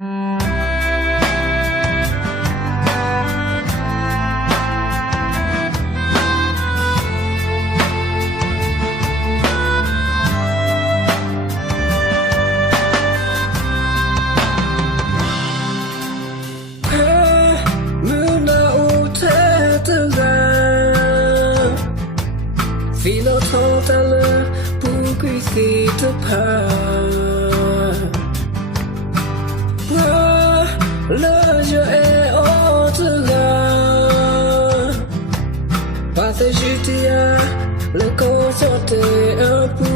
Filo totale buki sita pa la je e otla pate jitia le cosa te apu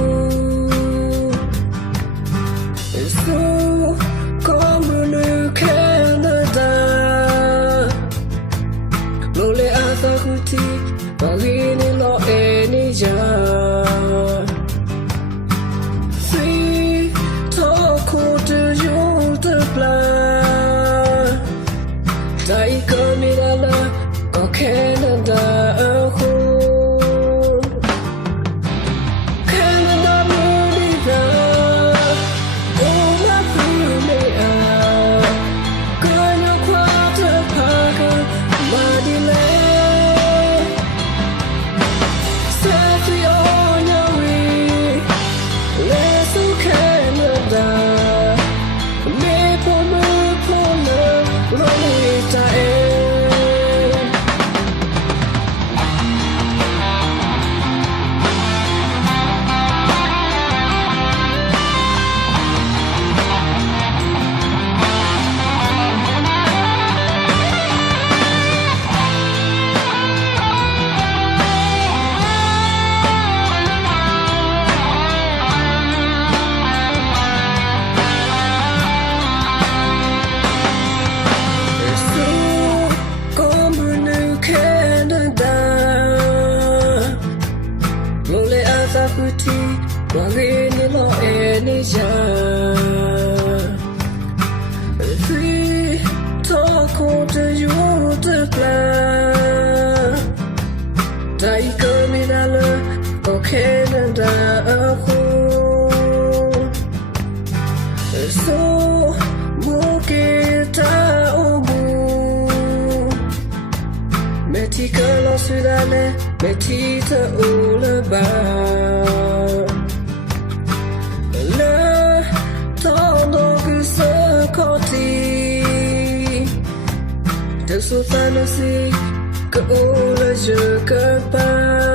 so come le Canada lo le asakuti Bagini lo enija Si toko te yulta bla Dai kamilala Ko Canada ako Canada mulita Uma pumea Kanya kwata paka Madile Sakuti, Bagini lo enija Free toko te yute plan Dai kamilala Ko Canada ako So mukita obu Metika lo sudale Metita ulaba La tono que se coti De su fantasy Que ula je capa